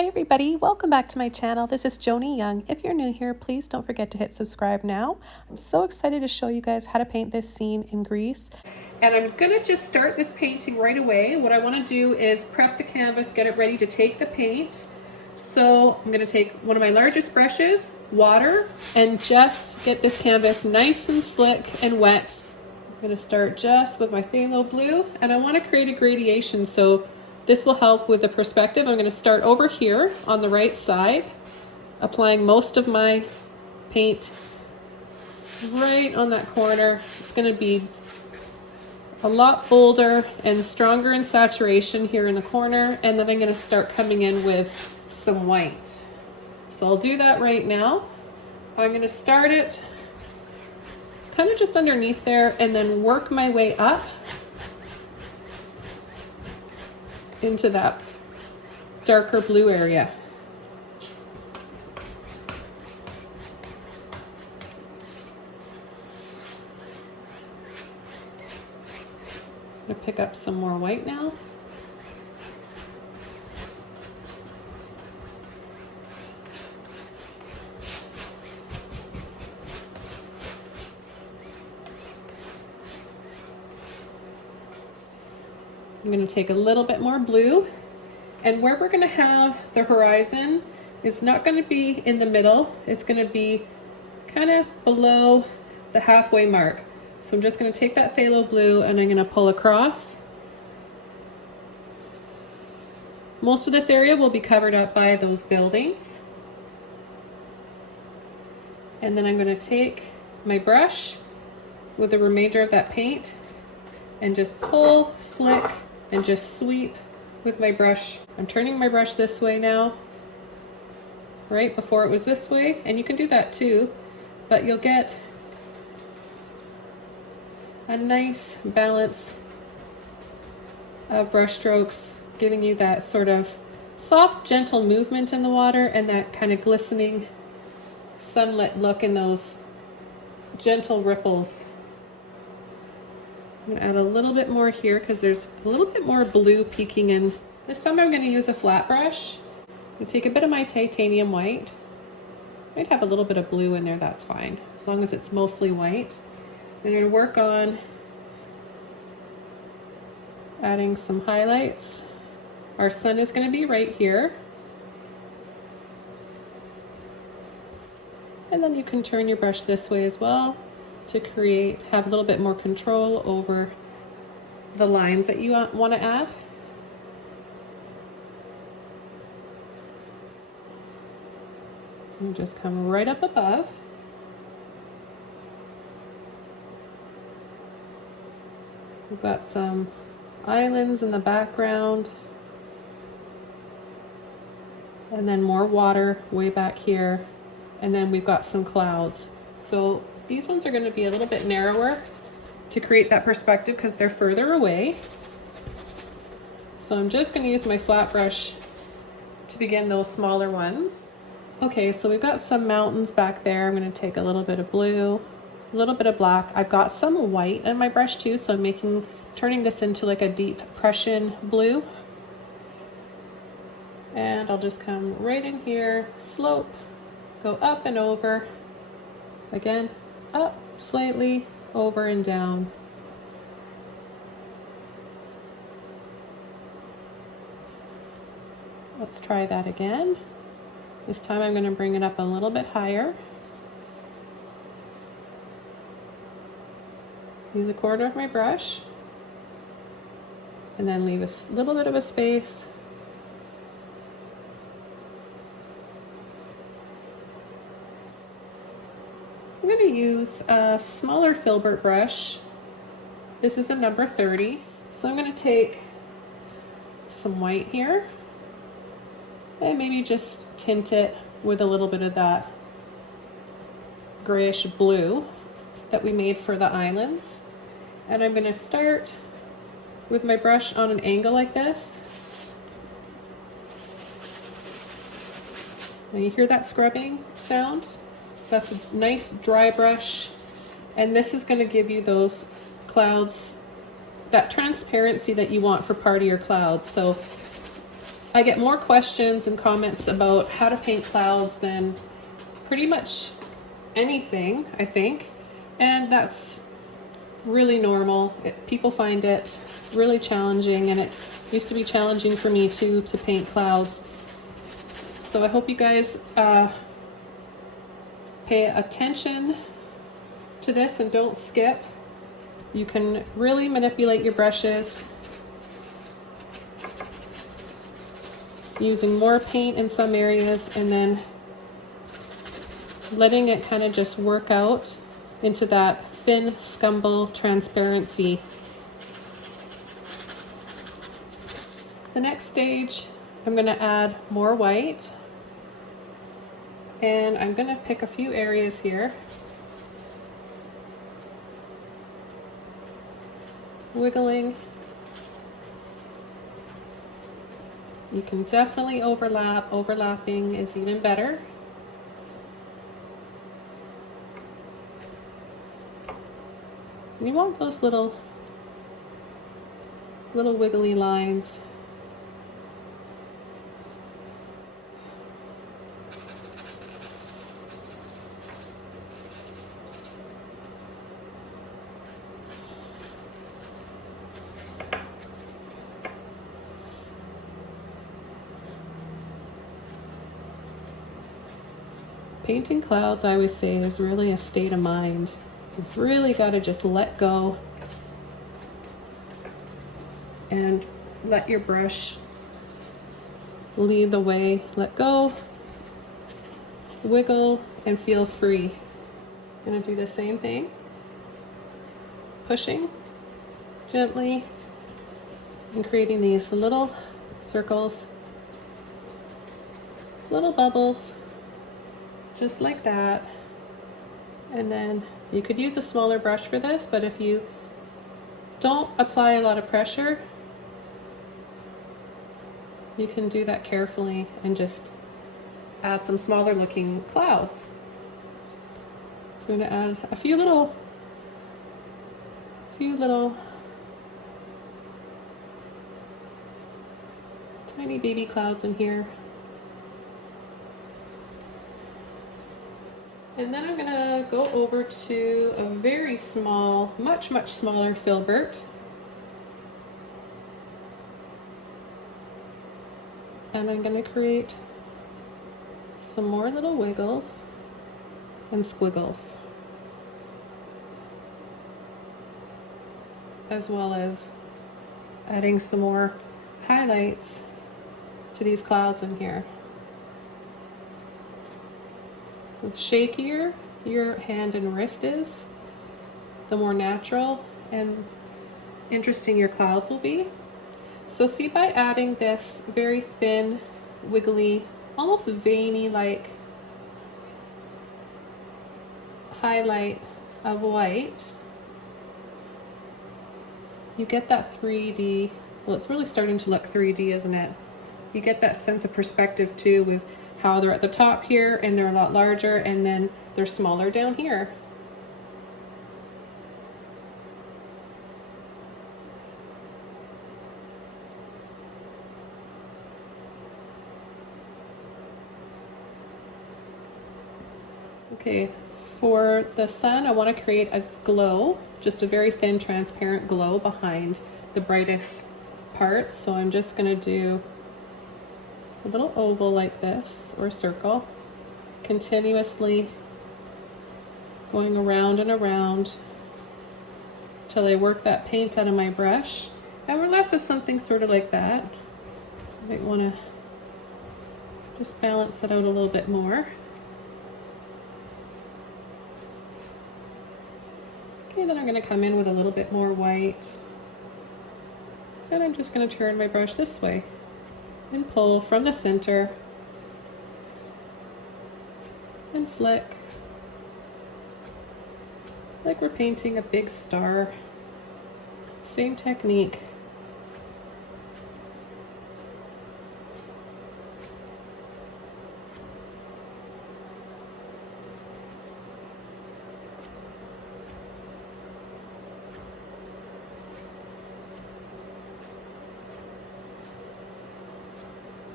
Hi everybody, welcome back to my channel. This is Joni Young. If you're new here, please don't forget to hit subscribe now. I'm so excited to show you guys how to paint this scene in Greece. And I'm gonna just start this painting right away. What I wanna do is prep the canvas, get it ready to take the paint. So I'm gonna take one of my largest brushes, water, and just get this canvas nice and slick and wet. I'm gonna start just with my phthalo blue, and I wanna create a gradation, so this will help with the perspective. I'm going to start over here on the right side, applying most of my paint right on that corner. It's going to be a lot bolder and stronger in saturation here in the corner, and then I'm going to start coming in with some white. So I'll do that right now. I'm going to start it kind of just underneath there and then work my way up into that darker blue area. I'm going to pick up some more white now. I'm going to take a little bit more blue, and where we're going to have the horizon is not going to be in the middle. It's going to be kind of below the halfway mark. So I'm just going to take that phthalo blue and I'm going to pull across. Most of this area will be covered up by those buildings. And then I'm going to take my brush with the remainder of that paint and just pull, flick, and just sweep with my brush. I'm turning my brush this way now. Right before it was this way, and you can do that too, but you'll get a nice balance of brush strokes, giving you that sort of soft, gentle movement in the water and that kind of glistening sunlit look in those gentle ripples. I'm going to add a little bit more here because there's a little bit more blue peeking in. This time I'm going to use a flat brush. I'm going to take a bit of my titanium white. Might have a little bit of blue in there, that's fine, as long as it's mostly white. I'm going to work on adding some highlights. Our sun is going to be right here. And then you can turn your brush this way as well to have a little bit more control over the lines that you want to add. And just come right up above. We've got some islands in the background, and then more water way back here, and then we've got some clouds. So these ones are going to be a little bit narrower to create that perspective because they're further away. So I'm just going to use my flat brush to begin those smaller ones. Okay, so we've got some mountains back there. I'm going to take a little bit of blue, a little bit of black. I've got some white in my brush too, so I'm turning this into like a deep Prussian blue. And I'll just come right in here, slope, go up and over. Again, up slightly, over and down. Let's try that again. This time I'm going to bring it up a little bit higher. Use a corner of my brush and then leave a little bit of a space. I'm going to use a smaller Filbert brush. This is a number 30. So I'm going to take some white here and maybe just tint it with a little bit of that grayish blue that we made for the islands. And I'm going to start with my brush on an angle like this. Now you hear that scrubbing sound? That's a nice dry brush, and this is going to give you those clouds, that transparency that you want for part of your clouds. So I get more questions and comments about how to paint clouds than pretty much anything, I think. And that's really normal. People find it really challenging, and it used to be challenging for me too to paint clouds. So I hope you guys pay attention to this and don't skip. You can really manipulate your brushes using more paint in some areas and then letting it kind of just work out into that thin scumble transparency. The next stage, I'm going to add more white, and I'm going to pick a few areas here. Wiggling. You can definitely overlap. Overlapping is even better. And you want those little wiggly lines. Painting clouds, I always say, is really a state of mind. You've really got to just let go and let your brush lead the way. Let go, wiggle, and feel free. I'm going to do the same thing. Pushing gently and creating these little circles, little bubbles, just like that. And then you could use a smaller brush for this, but if you don't apply a lot of pressure, you can do that carefully and just add some smaller looking clouds. So I'm going to add a few little tiny baby clouds in here. And then I'm going to go over to a very small, much smaller filbert. And I'm going to create some more little wiggles and squiggles, as well as adding some more highlights to these clouds in here. The shakier your hand and wrist is, the more natural and interesting your clouds will be. So see, by adding this very thin, wiggly, almost veiny like highlight of white, you get that 3D, well, it's really starting to look 3D, isn't it? You get that sense of perspective too, with how they're at the top here and they're a lot larger, and then they're smaller down here. Okay, for the sun, I want to create a glow, just a very thin, transparent glow behind the brightest parts. So I'm just going to do a little oval like this, or circle, continuously going around and around till I work that paint out of my brush. And we're left with something sort of like that. I might want to just balance it out a little bit more. Okay, then I'm going to come in with a little bit more white. And I'm just going to turn my brush this way and pull from the center and flick like we're painting a big star. Same technique.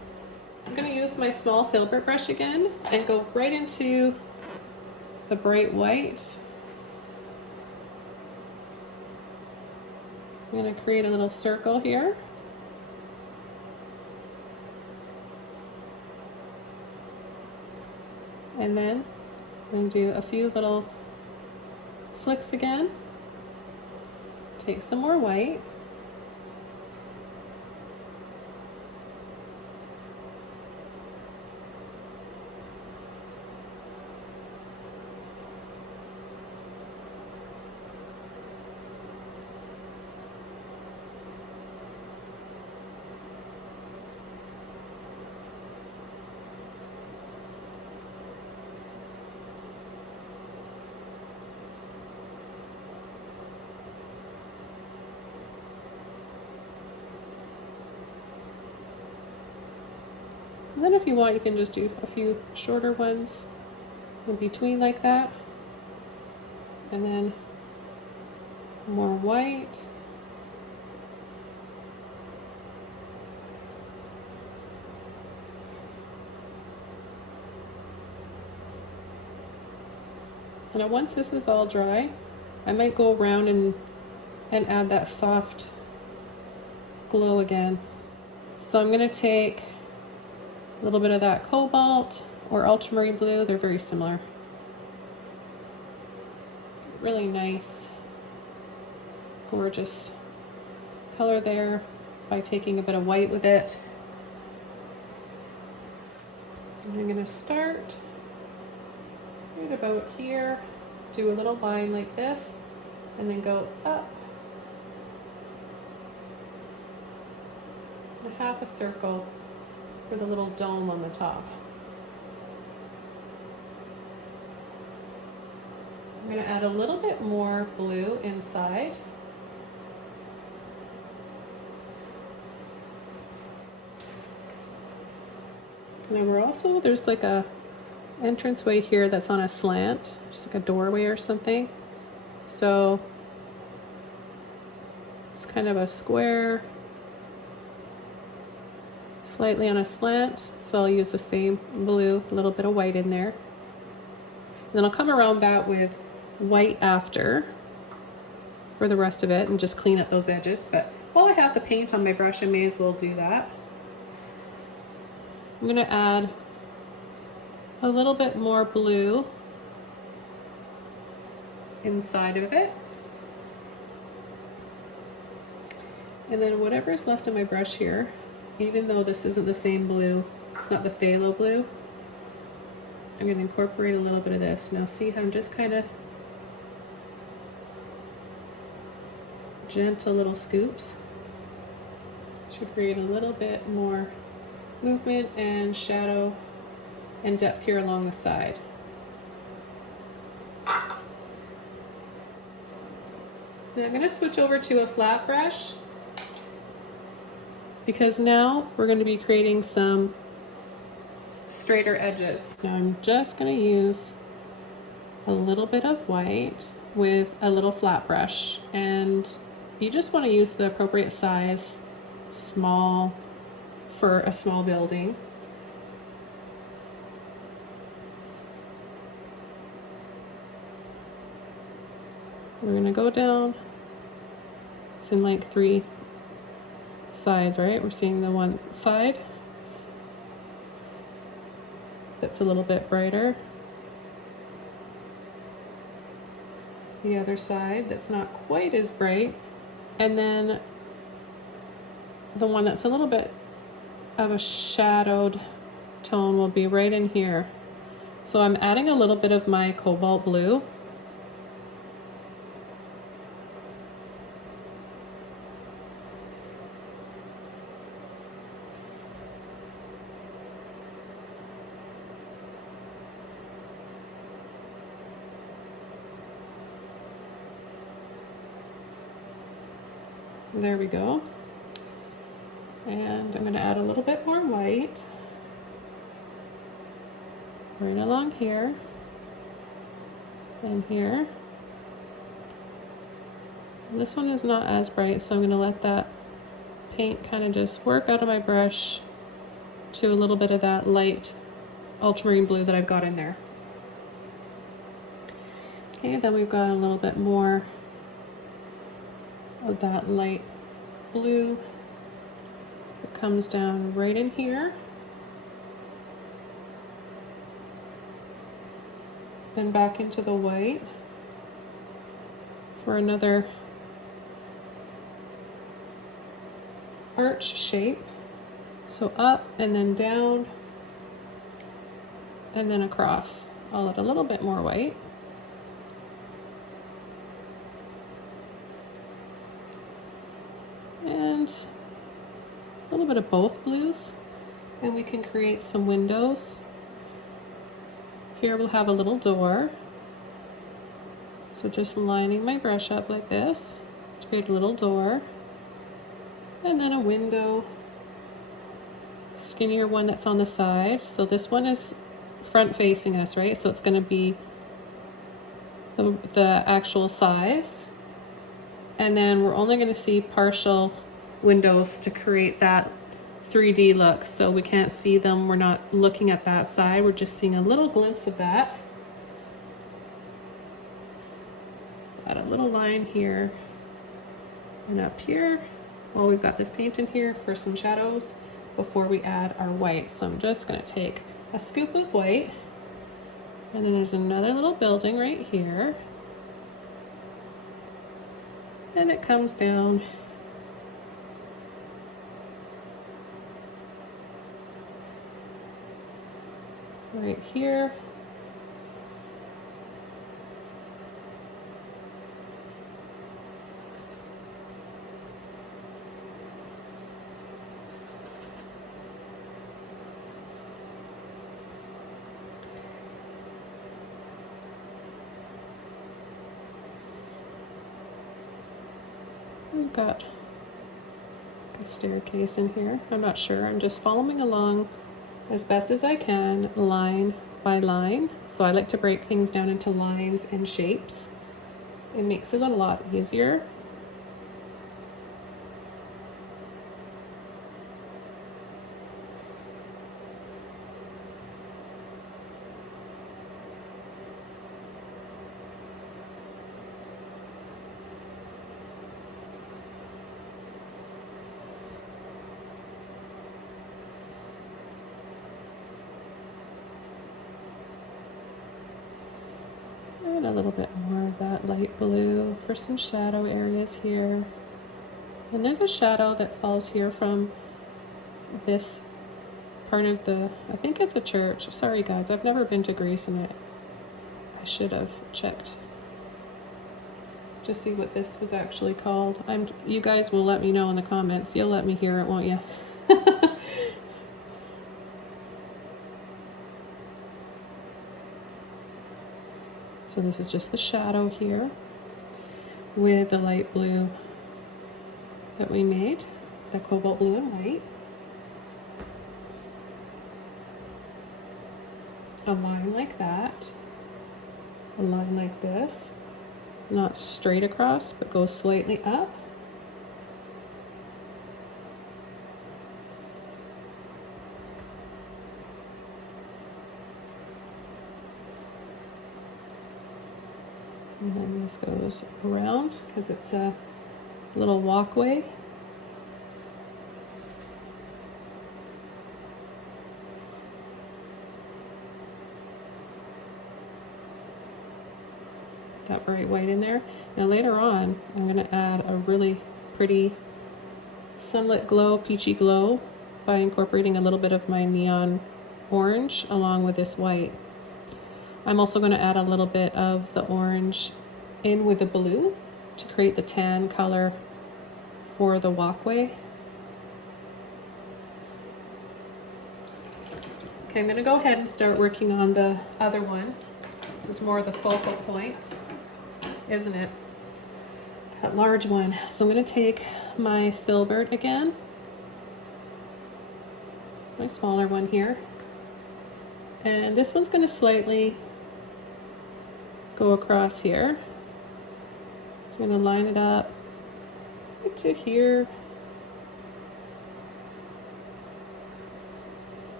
use my small filbert brush again and go right into the bright white. I'm going to create a little circle here. And then I'm going to do a few little flicks again. Take some more white. And then if you want, you can just do a few shorter ones in between like that. And then more white. And then once this is all dry, I might go around and add that soft glow again. So I'm going to take a little bit of that cobalt or ultramarine blue. They're very similar. Really nice, gorgeous color there by taking a bit of white with it. And I'm going to start right about here, do a little line like this, and then go up and half a circle for the little dome on the top. I'm going to add a little bit more blue inside. And then we're also, there's like a entranceway here that's on a slant, just like a doorway or something. So it's kind of a square, slightly on a slant. So I'll use the same blue, a little bit of white in there. And then I'll come around that with white after for the rest of it and just clean up those edges. But while I have the paint on my brush, I may as well do that. I'm going to add a little bit more blue inside of it. And then whatever's left of my brush here, even though this isn't the same blue, it's not the phthalo blue, I'm going to incorporate a little bit of this. Now see how I'm just kind of gentle little scoops to create a little bit more movement and shadow and depth here along the side. Now I'm going to switch over to a flat brush because now we're going to be creating some straighter edges. Now I'm just going to use a little bit of white with a little flat brush, and you just want to use the appropriate size, small for a small building. We're going to go down. It's in like 3 sides, right? We're seeing the one side that's a little bit brighter. The other side that's not quite as bright. And then the one that's a little bit of a shadowed tone will be right in here. So I'm adding a little bit of my cobalt blue. There we go. And I'm going to add a little bit more white right along here and here. And this one is not as bright, so I'm going to let that paint kind of just work out of my brush to a little bit of that light ultramarine blue that I've got in there. Okay, then we've got a little bit more of that light blue that comes down right in here. Then back into the white for another arch shape. So up and then down and then across. I'll add a little bit more white. And a little bit of both blues. And we can create some windows. Here we'll have a little door. So just lining my brush up like this to create a little door. And then a window. Skinnier one that's on the side. So this one is front facing us, right? So it's going to be the actual size. And then we're only going to see partial windows to create that 3D look. So we can't see them. We're not looking at that side. We're just seeing a little glimpse of that. Add a little line here and up here. Well, we've got this paint in here for some shadows before we add our white. So I'm just going to take a scoop of white, and then there's another little building right here, and it comes down right here. We've got a staircase in here. I'm not sure. I'm just following along as best as I can, line by line. So I like to break things down into lines and shapes. It makes it a lot easier. And a little bit more of that light blue for some shadow areas here. And there's a shadow that falls here from this part of the, I think it's a church. Sorry guys, I've never been to Greece and I should have checked to see what this was actually called. You guys will let me know in the comments. You'll let me hear it, won't you? So this is just the shadow here with the light blue that we made, the cobalt blue and white. A line like that, a line like this, not straight across, but goes slightly up. And then this goes around because it's a little walkway. That bright white in there. Now later on, I'm going to add a really pretty sunlit glow, peachy glow by incorporating a little bit of my neon orange along with this white. I'm also going to add a little bit of the orange in with the blue to create the tan color for the walkway. Okay, I'm going to go ahead and start working on the other one. This is more the focal point, isn't it? That large one. So I'm going to take my Filbert again. It's my smaller one here. And this one's going to slightly go across here. So I'm going to line it up to here.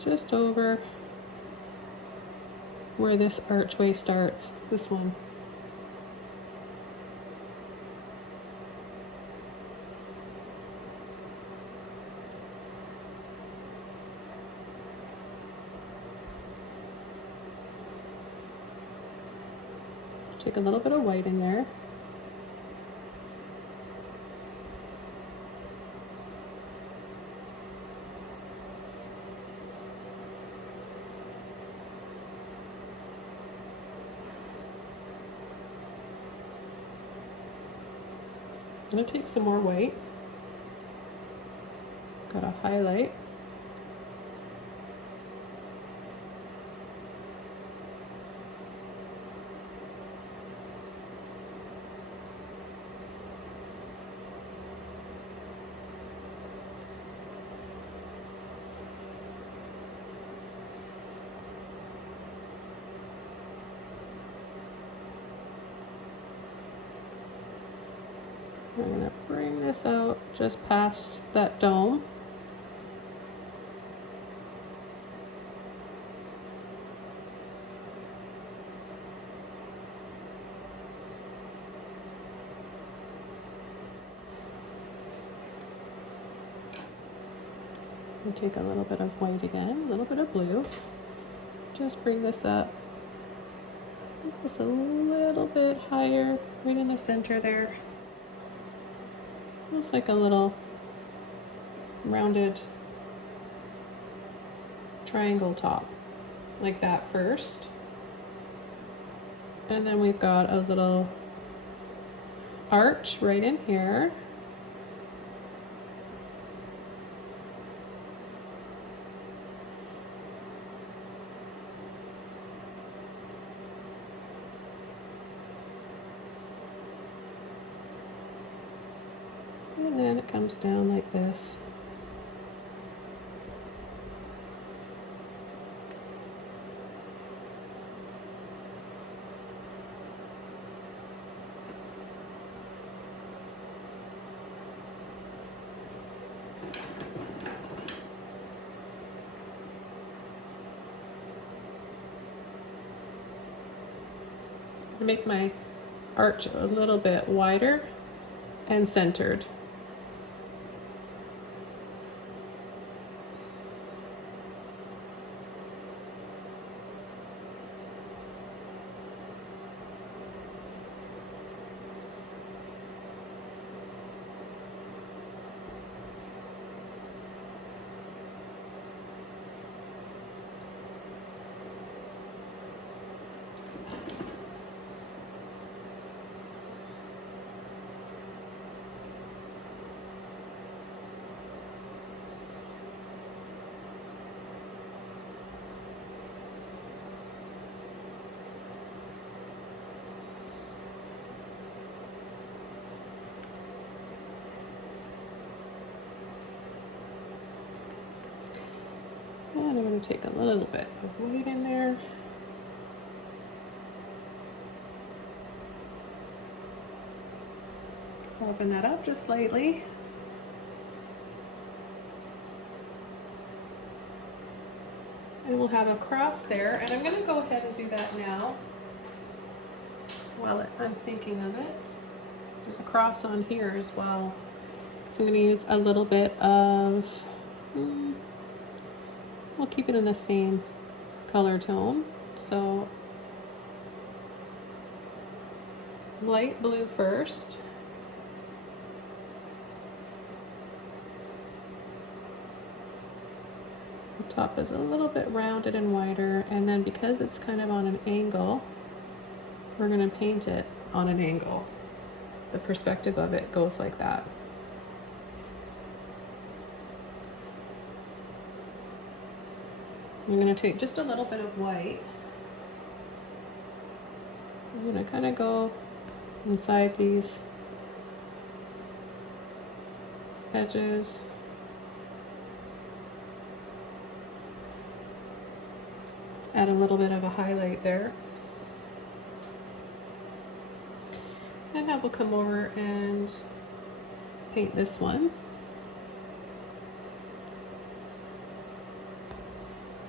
just over where this archway starts, this one. Take a little bit of white in there. I'm going to take some more white. Got a highlight. I'm going to bring this out just past that dome. And take a little bit of white again, a little bit of blue. Just bring this up just a little bit higher, right in the center there. Looks like a little rounded triangle top, like that first. And then we've got a little arch right in here. And then it comes down like this. I make my arch a little bit wider and centered. And I'm going to take a little bit of white in there. Soften that up just slightly. And we'll have a cross there. And I'm going to go ahead and do that now while I'm thinking of it. There's a cross on here as well. So I'm going to use a little bit of, we'll keep it in the same color tone. So light blue first. The top is a little bit rounded and wider, and then because it's kind of on an angle, we're going to paint it on an angle. The perspective of it goes like that. I'm going to take just a little bit of white. I'm going to kind of go inside these edges. Add a little bit of a highlight there. And now we'll come over and paint this one.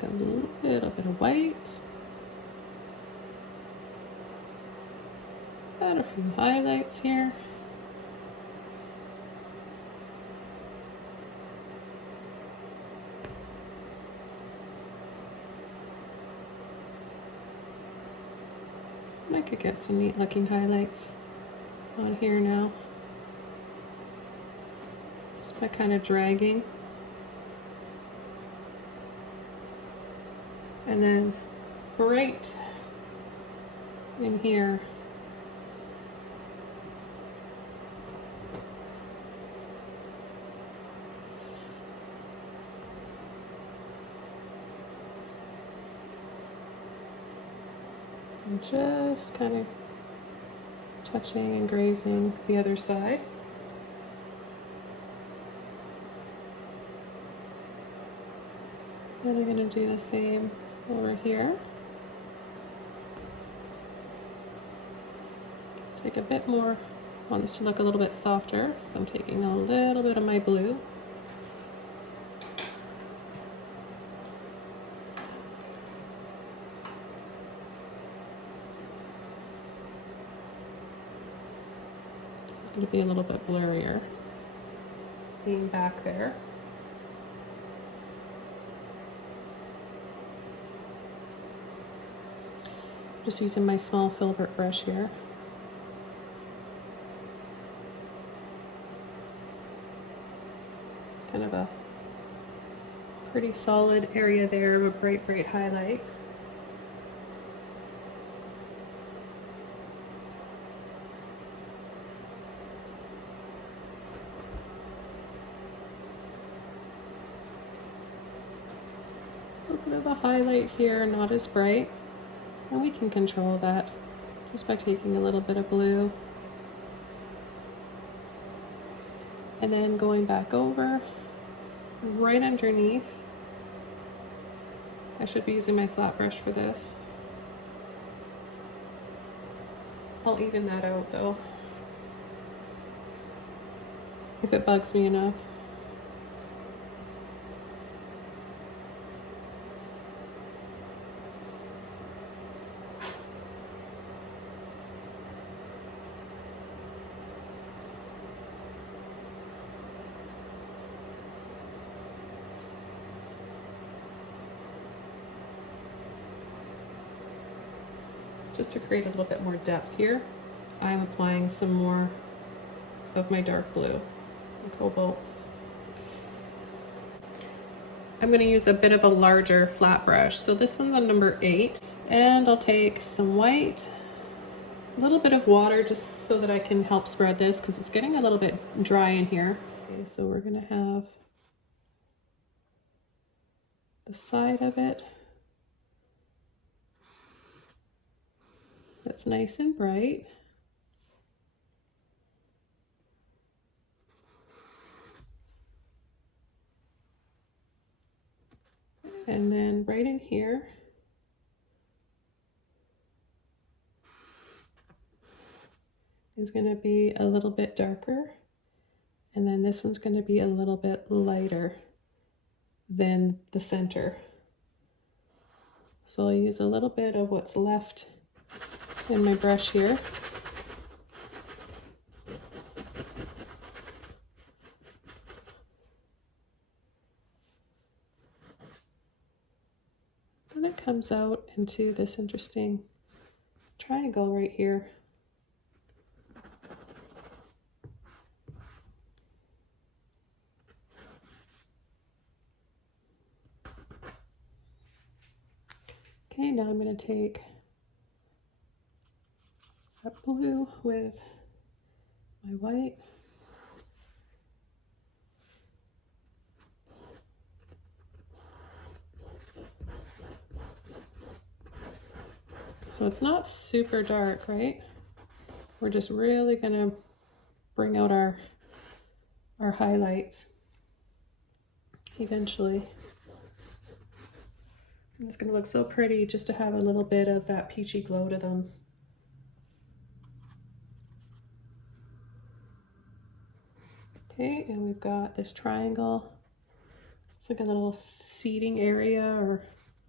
take a little bit of white. Add a few highlights here. I could get some neat looking highlights on here now. Just by kind of dragging. And then right in here, and just kind of touching and grazing the other side. Then I'm going to do the same over here. Take a bit more. I want this to look a little bit softer, so I'm taking a little bit of my blue. It's going to be a little bit blurrier being back there. Just using my small filbert brush here. It's kind of a pretty solid area there of a bright, bright highlight. A little bit of a highlight here, not as bright. And we can control that just by taking a little bit of blue. And then going back over, right underneath. I should be using my flat brush for this. I'll even that out though, if it bugs me enough. Just to create a little bit more depth here, I'm applying some more of my dark blue, the Cobalt. I'm going to use a bit of a larger flat brush. So this one's on number 8. And I'll take some white, a little bit of water just so that I can help spread this because it's getting a little bit dry in here. Okay, so we're going to have the side of it that's nice and bright. And then right in here, is going to be a little bit darker. And then this one's going to be a little bit lighter than the center. So I'll use a little bit of what's left in my brush here. And it comes out into this interesting triangle right here. Okay, now I'm going to take that blue with my white. So it's not super dark, right? We're just really going to bring out our highlights eventually. And it's going to look so pretty just to have a little bit of that peachy glow to them. Okay, and we've got this triangle. It's like a little seating area or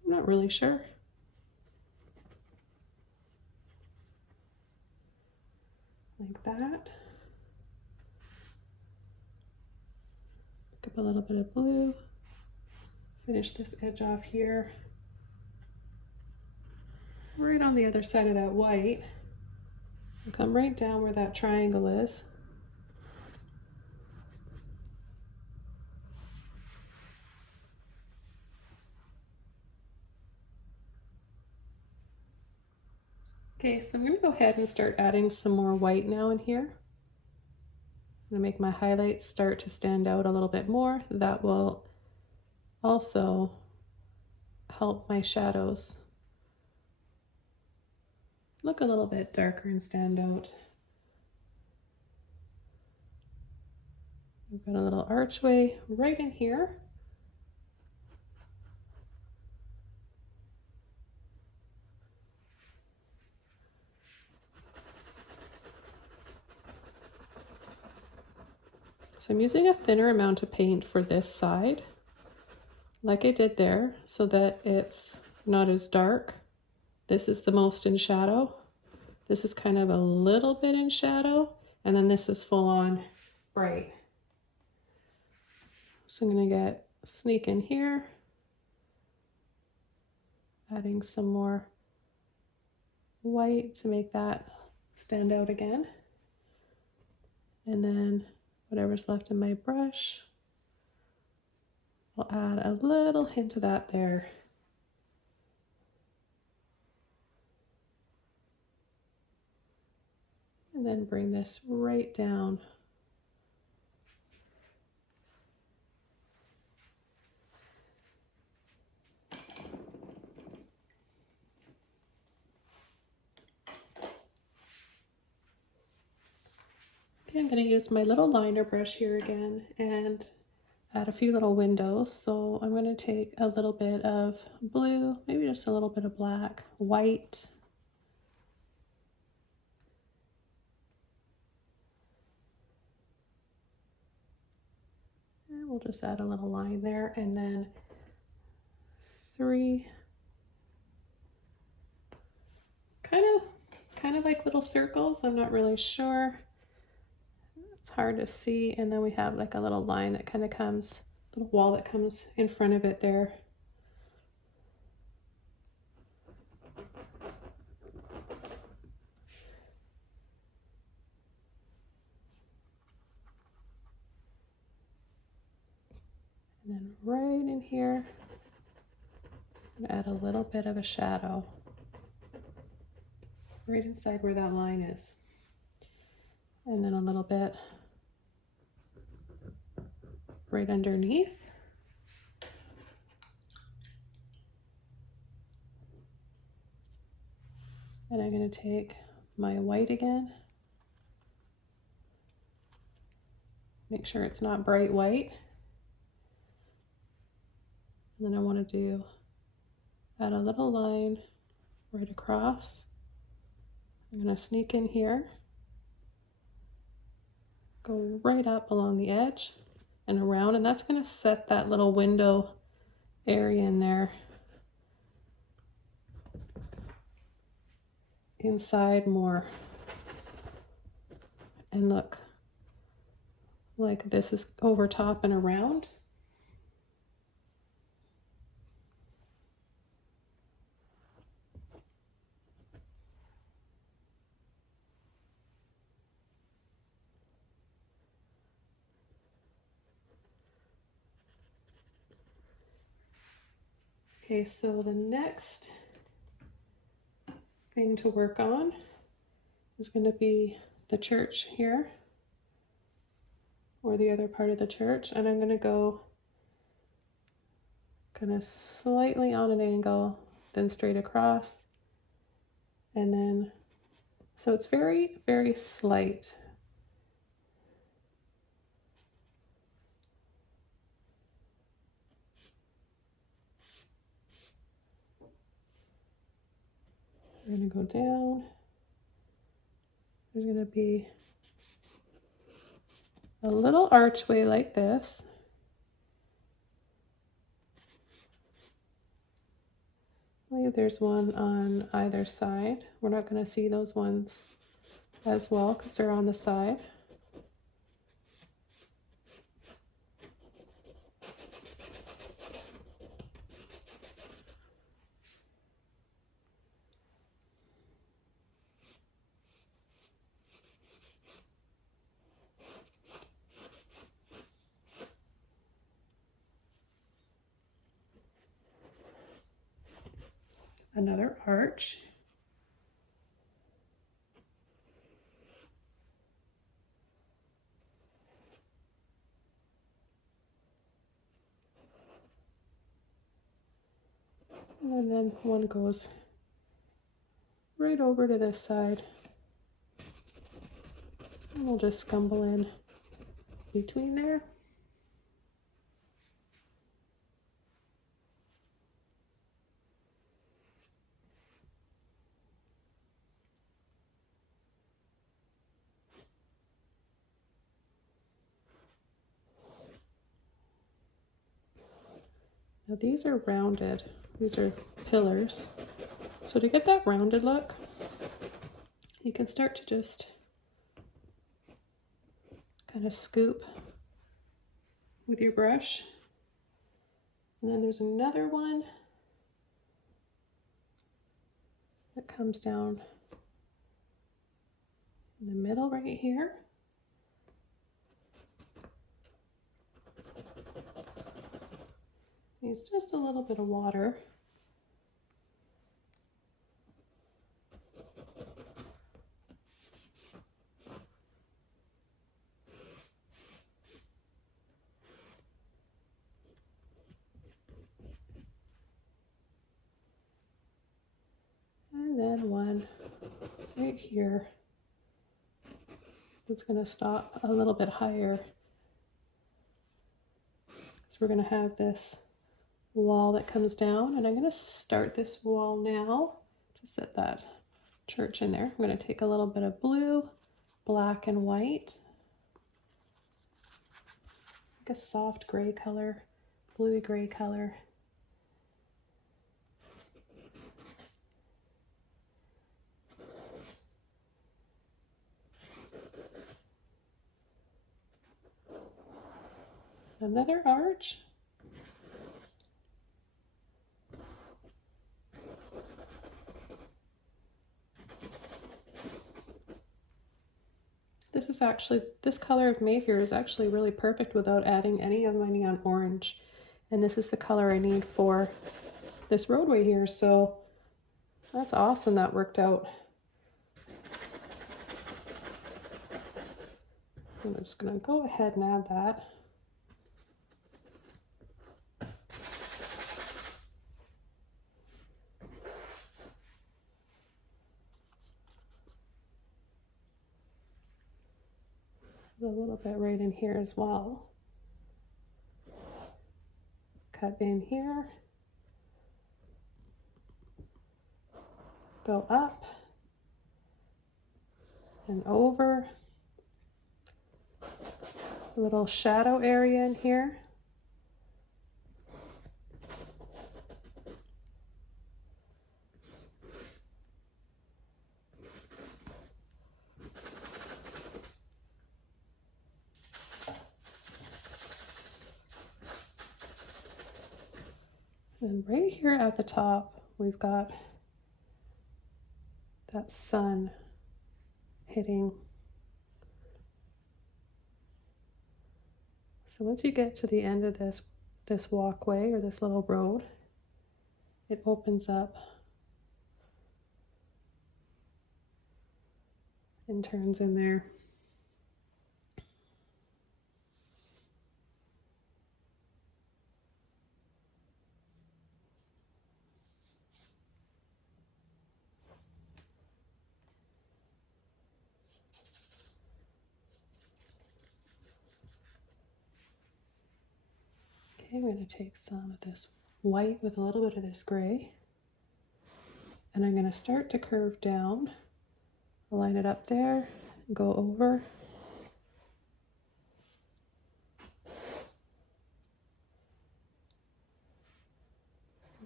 I'm not really sure. Like that. Pick up a little bit of blue. Finish this edge off here. Right on the other side of that white. And come right down where that triangle is. Okay, so I'm going to go ahead and start adding some more white now in here. I'm going to make my highlights start to stand out a little bit more. That will also help my shadows look a little bit darker and stand out. We've got a little archway right in here. So I'm using a thinner amount of paint for this side, like I did there, so that it's not as dark. This is the most in shadow. This is kind of a little bit in shadow, and then this is full on bright. So I'm gonna sneak in here, adding some more white to make that stand out again. And then whatever's left in my brush, I'll add a little hint of that there. And then bring this right down. Okay, I'm going to use my little liner brush here again and add a few little windows. So I'm going to take a little bit of blue, maybe just a little bit of black, white. And we'll just add a little line there, and then 3 kind of like little circles. I'm not really sure. It's hard to see. And then we have like a little line that kind of comes, little wall that comes in front of it there. And then right in here, I'm gonna add a little bit of a shadow right inside where that line is. And then a little bit right underneath. And I'm going to take my white again. Make sure it's not bright white. And then I want to add a little line right across. I'm going to sneak in here, go right up along the edge and around, and that's going to set that little window area in there inside more, and look like this is over top and around. Okay, so the next thing to work on is going to be the church here, or the other part of the church, and I'm going to go kind of slightly on an angle, then straight across, and then, so it's very, very slight. We're going to go down. There's going to be a little archway like this. I believe there's one on either side. We're not going to see those ones as well because they're on the side. Another arch. And then one goes right over to this side. And we'll just scumble in between there. Now these are rounded. These are pillars. So to get that rounded look, you can start to just kind of scoop with your brush. And then there's another one that comes down in the middle right here. Needs just a little bit of water. And then one right here. It's going to stop a little bit higher. So we're going to have this wall that comes down, and I'm going to start this wall now. Just set that church in there. I'm going to take a little bit of blue, black, and white. Like a soft gray color, bluey gray color. Another arch. This color of Mayfair is actually really perfect without adding any of my neon orange. And this is the color I need for this roadway here. So that's awesome. That worked out. I'm just going to go ahead and add that. A little bit right in here as well. Cut in here. Go up and over. A little shadow area in here. And right here at the top, we've got that sun hitting. So once you get to the end of this walkway or this little road, it opens up and turns in there. Okay, I'm going to take some of this white with a little bit of this gray, and I'm going to start to curve down. I'll line it up there, go over.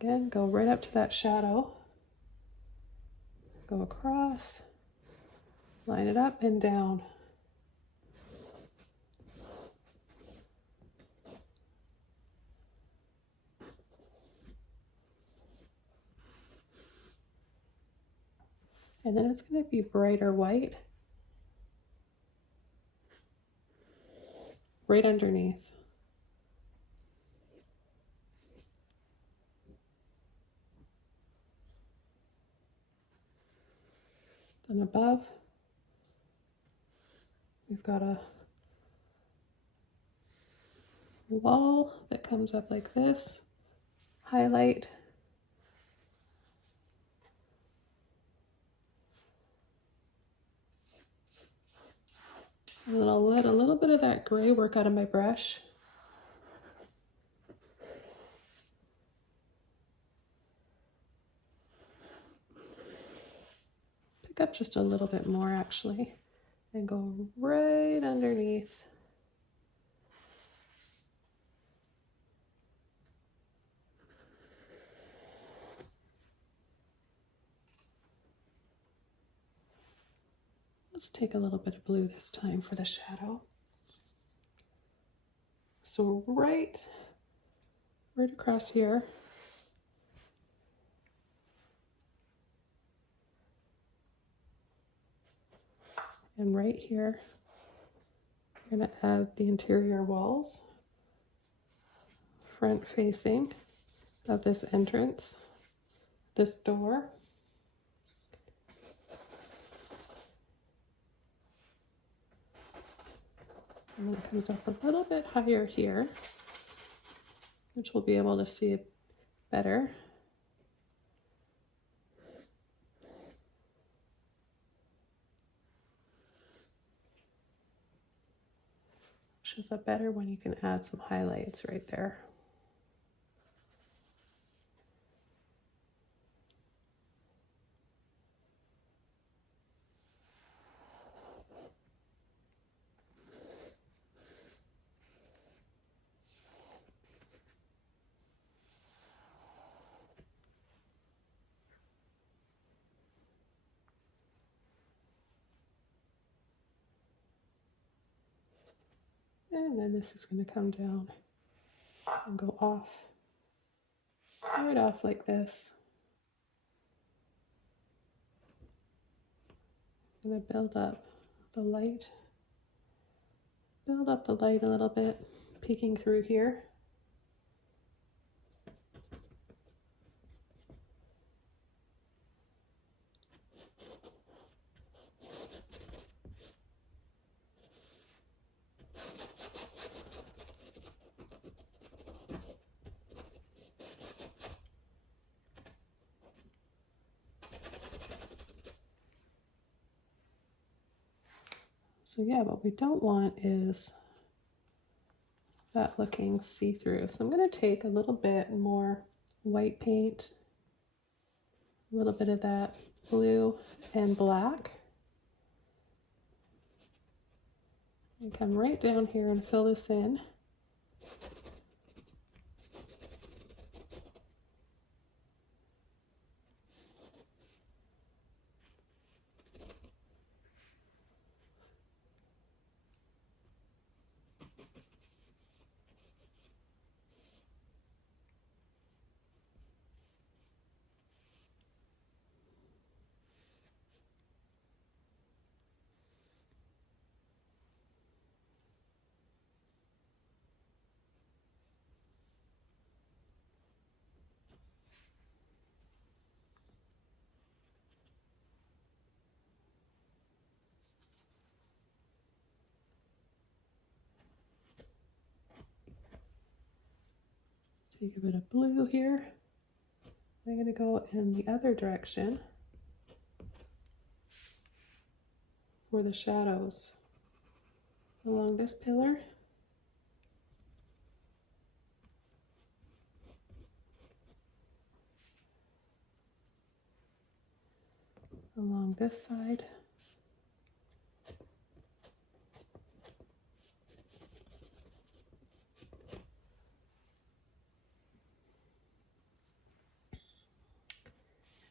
again, go right up to that shadow, go across, line it up and down. And then it's going to be brighter white right underneath. Then above, we've got a wall that comes up like this, highlight, and then I'll let a little bit of that gray work out of my brush. Pick up just a little bit more actually, and go right underneath. Let's take a little bit of blue this time for the shadow. So right across here. And right here, I'm going to add the interior walls, front facing of this entrance, this door. And then it comes up a little bit higher here, which we'll be able to see it better. Shows up better when you can add some highlights right there. And then this is going to come down and go off, right off like this. I'm going to build up the light a little bit, peeking through here. So yeah, what we don't want is that looking see-through. So I'm going to take a little bit more white paint, a little bit of that blue and black, and come right down here and fill this in. So you give it a blue here. I'm going to go in the other direction for the shadows along this pillar. Along this side.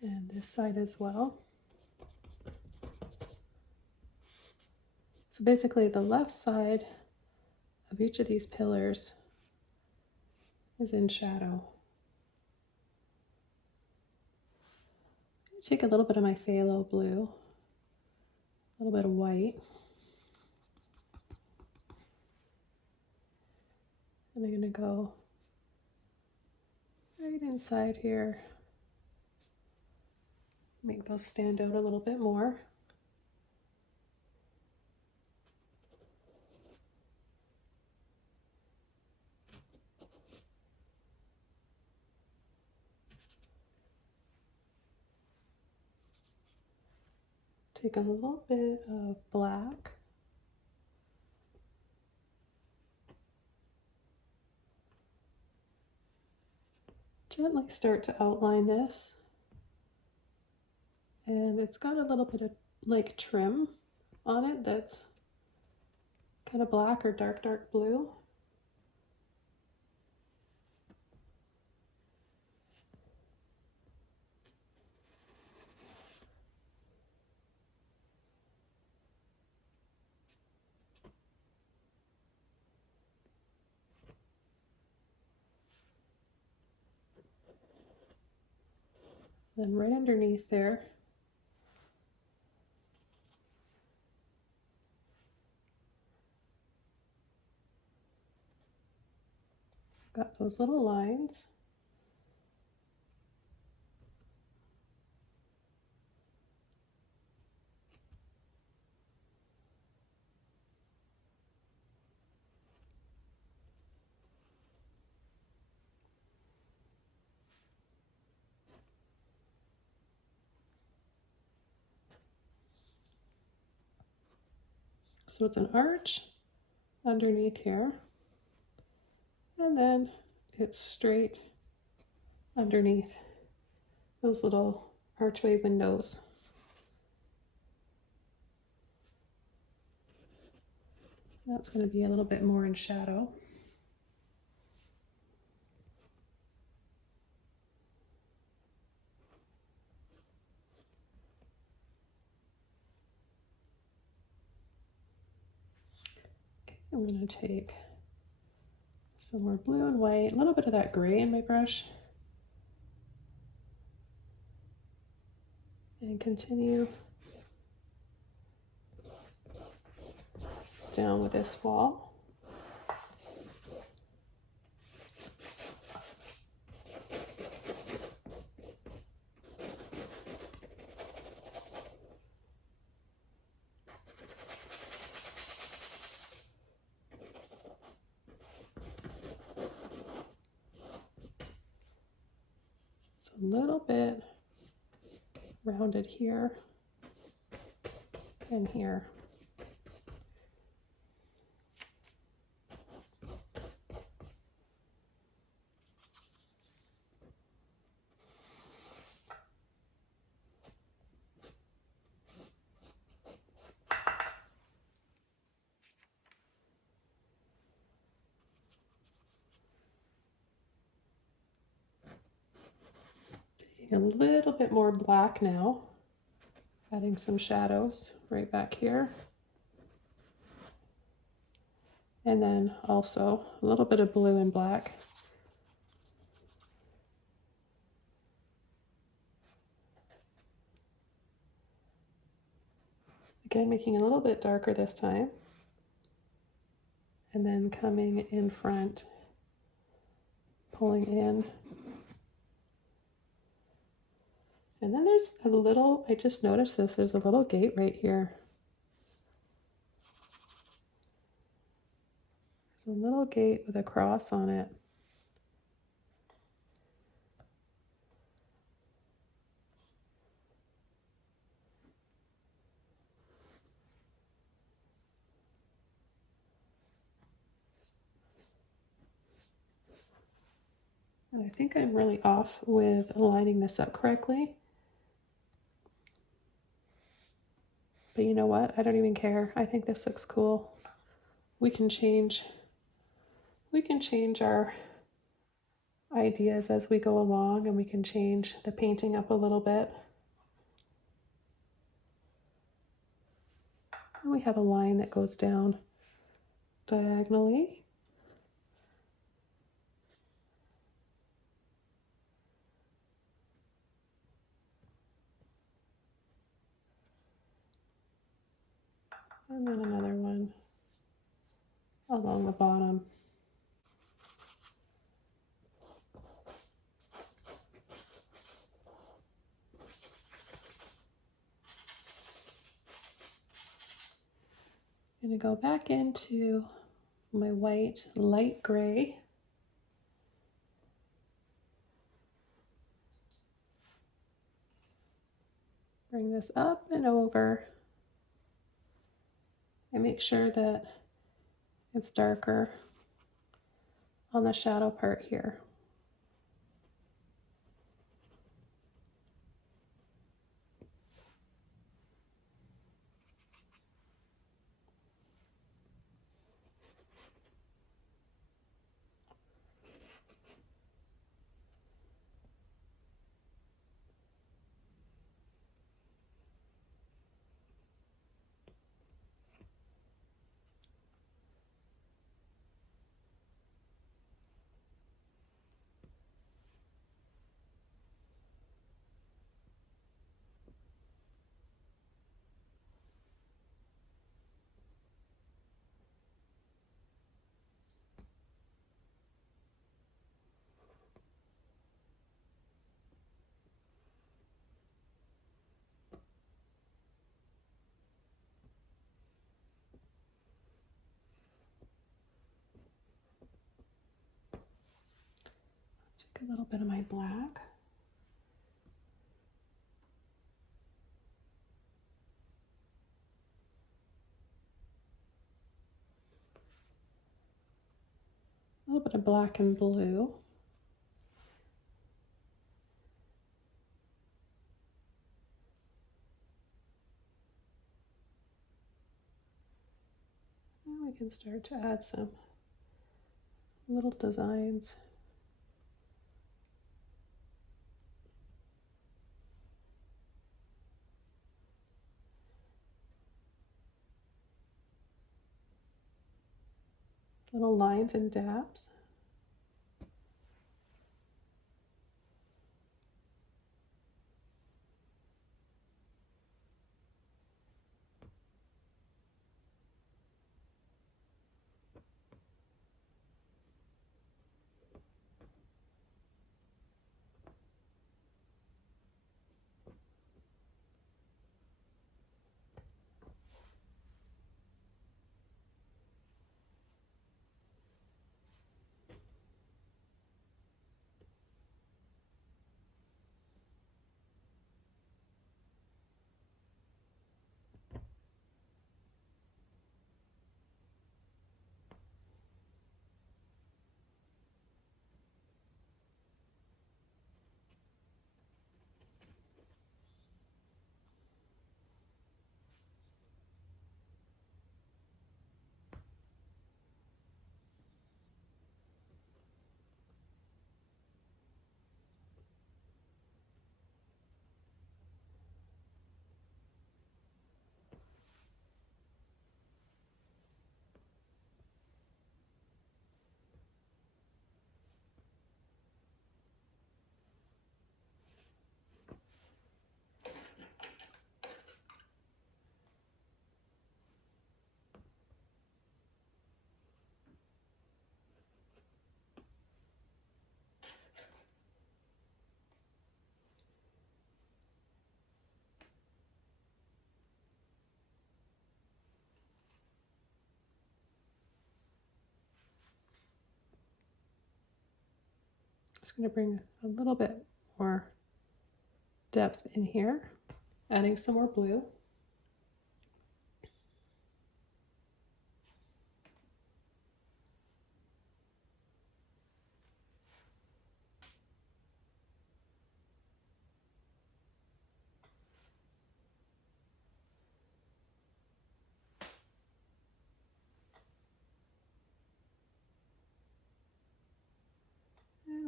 And this side as well. So basically the left side of each of these pillars is in shadow. Take a little bit of my phthalo blue, a little bit of white, and I'm going to go right inside here, make those stand out a little bit more. Take a little bit of black. Gently start to outline this. And it's got a little bit of like trim on it that's kind of black or dark blue. Then right underneath there, got those little lines. So it's an arch underneath here, and then it's straight underneath those little archway windows. That's going to be a little bit more in shadow. Okay, I'm going to take some more blue and white, a little bit of that gray in my brush, and continue down with this wall. It's a little bit rounded here and here. A little bit more black now, adding some shadows right back here. And then also a little bit of blue and black. Again, making it a little bit darker this time. And then coming in front, pulling in. And then there's a little, I just noticed this, there's a little gate right here. There's a little gate with a cross on it. And I think I'm really off with lining this up correctly. But you know what? I don't even care. I think this looks cool. We can change our ideas as we go along, and we can change the painting up a little bit. And we have a line that goes down diagonally. And then another one along the bottom. I'm going to go back into my white light gray. Bring this up and over and make sure that it's darker on the shadow part here. Take a little bit of my black. A little bit of black and blue. And we can start to add some little designs. Little lines and dabs. Just going to bring a little bit more depth in here, adding some more blue.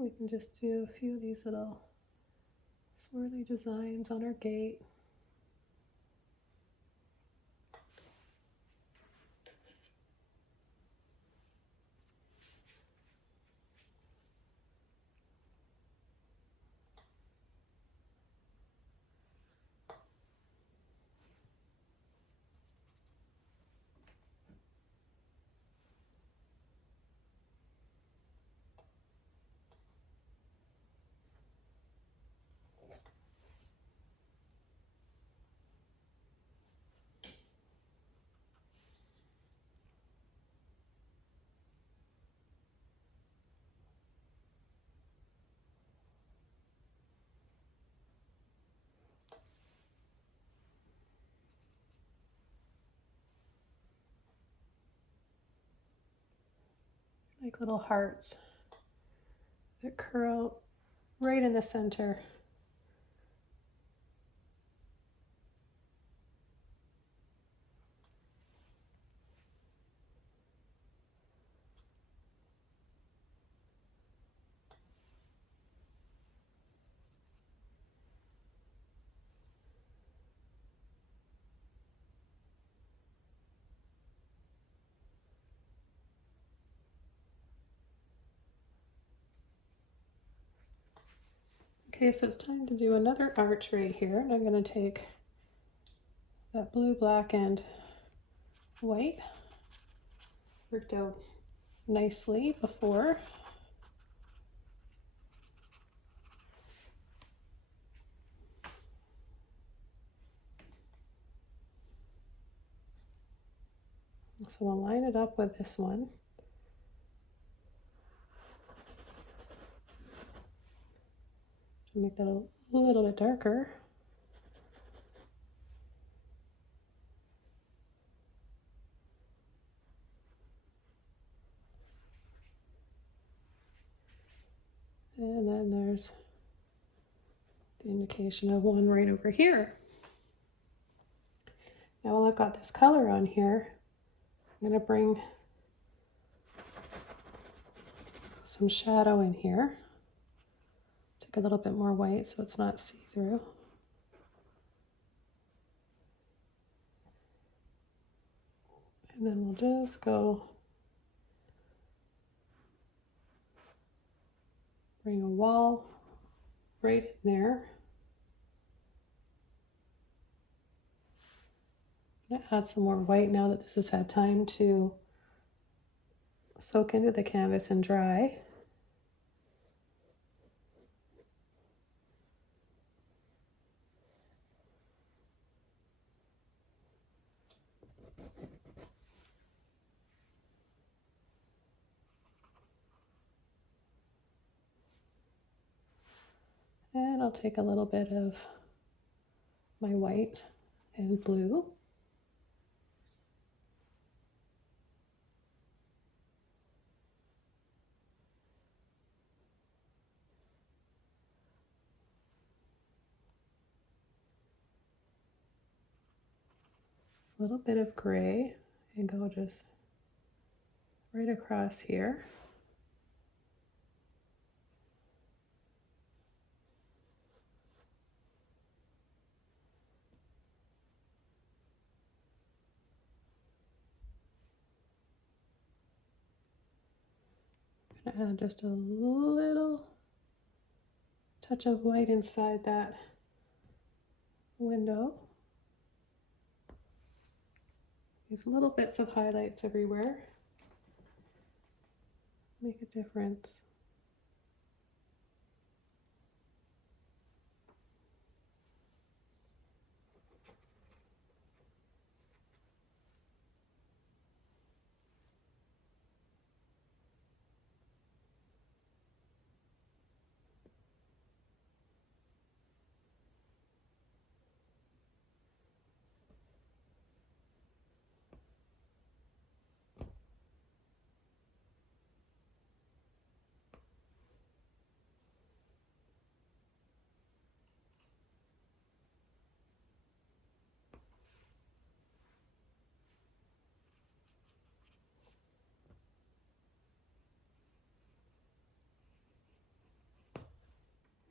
we can just do a few of these little swirly designs on our gate. Like little hearts that curl right in the center. Okay, so it's time to do another arch right here, and I'm going to take that blue, black, and white. Worked out nicely before. So we'll line it up with this one. To make that a little bit darker. And then there's the indication of one right over here. Now while I've got this color on here, I'm going to bring some shadow in here. Take a little bit more white so it's not see-through. And then we'll just go bring a wall right in there. I'm going to add some more white now that this has had time to soak into the canvas and dry. And I'll take a little bit of my white and blue. A little bit of gray and go just right across here. Add just a little touch of white inside that window. These little bits of highlights everywhere make a difference.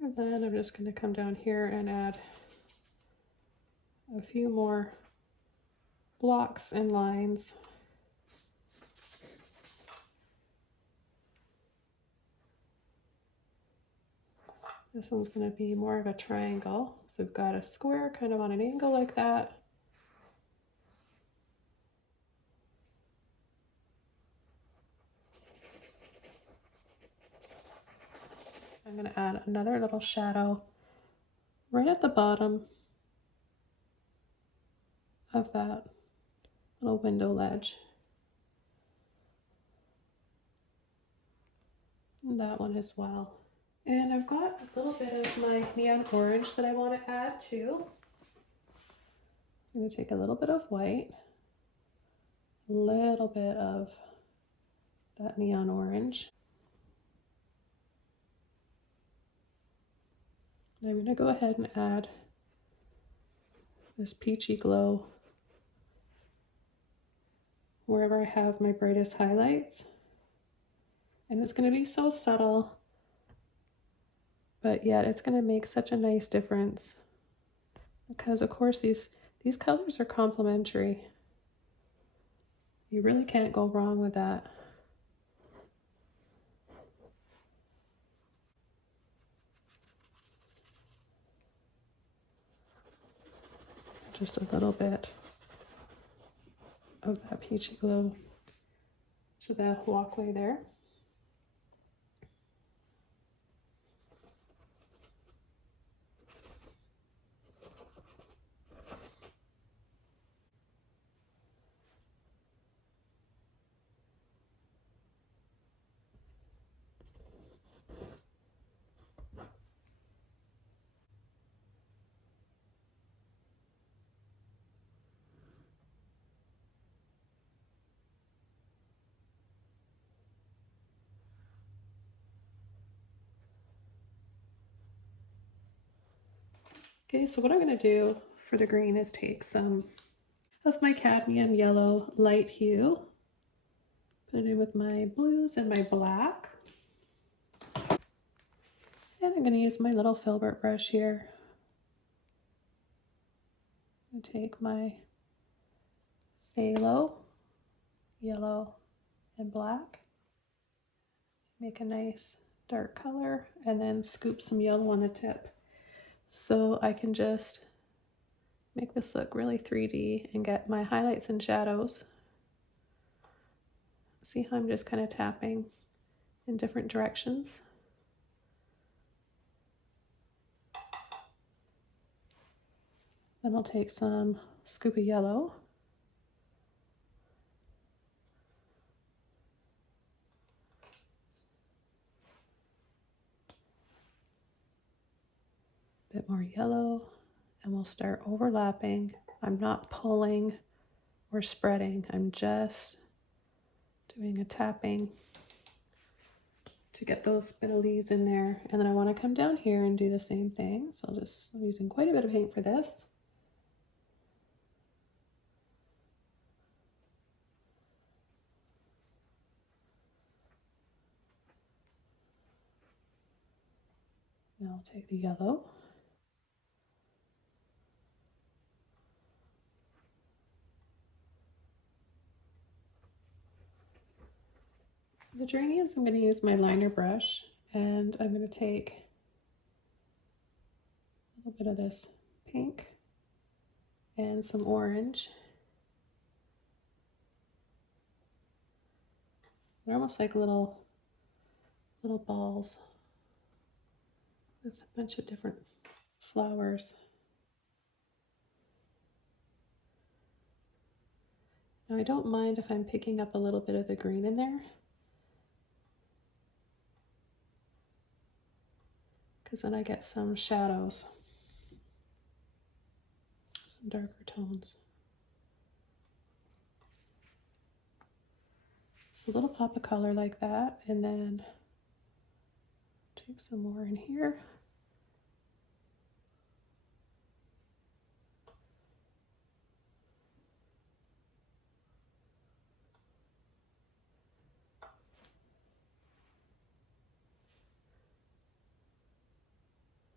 And then I'm just going to come down here and add a few more blocks and lines. This one's going to be more of a triangle. So we've got a square kind of on an angle like that. I'm going to add another little shadow right at the bottom of that little window ledge. And that one as well. And I've got a little bit of my neon orange that I want to add too. I'm going to take a little bit of white, a little bit of that neon orange. And I'm going to go ahead and add this peachy glow wherever I have my brightest highlights. And it's going to be so subtle, but yet it's going to make such a nice difference because of course these colors are complementary. You really can't go wrong with that. Just a little bit of that peachy glow to the walkway there. Okay, so what I'm going to do for the green is take some of my cadmium yellow light hue, put it in with my blues and my black. And I'm going to use my little filbert brush here. I'm going to take my phthalo, yellow and black, make a nice dark color, and then scoop some yellow on the tip. So I can just make this look really 3D and get my highlights and shadows. See how I'm just kind of tapping in different directions. Then I'll take some scoop of yellow. A bit more yellow, and we'll start overlapping. I'm not pulling or spreading, I'm just doing a tapping to get those spindlies in there. And then I want to come down here and do the same thing. So I'm using quite a bit of paint for this. Now I'll take the yellow. The geraniums, I'm going to use my liner brush, and I'm going to take a little bit of this pink and some orange. They're almost like little balls. There's a bunch of different flowers. Now I don't mind if I'm picking up a little bit of the green in there, because then I get some shadows, some darker tones. Just a little pop of color like that, and then take some more in here.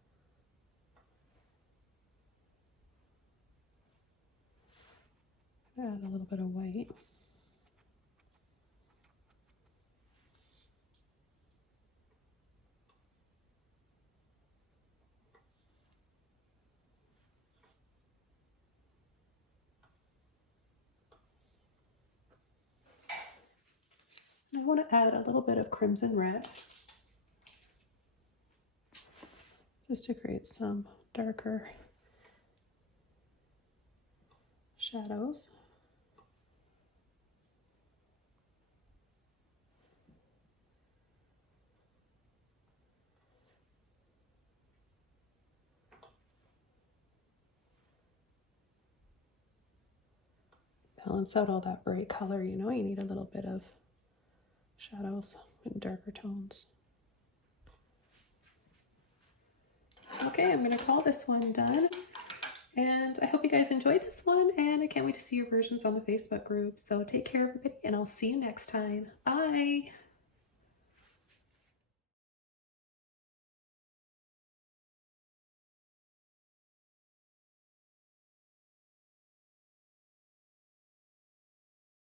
Add a little bit of white. I want to add a little bit of crimson red just to create some darker shadows. Balance out all that bright color, you know, you need a little bit of shadows and darker tones. Okay, I'm going to call this one done. And I hope you guys enjoyed this one, and I can't wait to see your versions on the Facebook group. So take care, everybody, and I'll see you next time. Bye!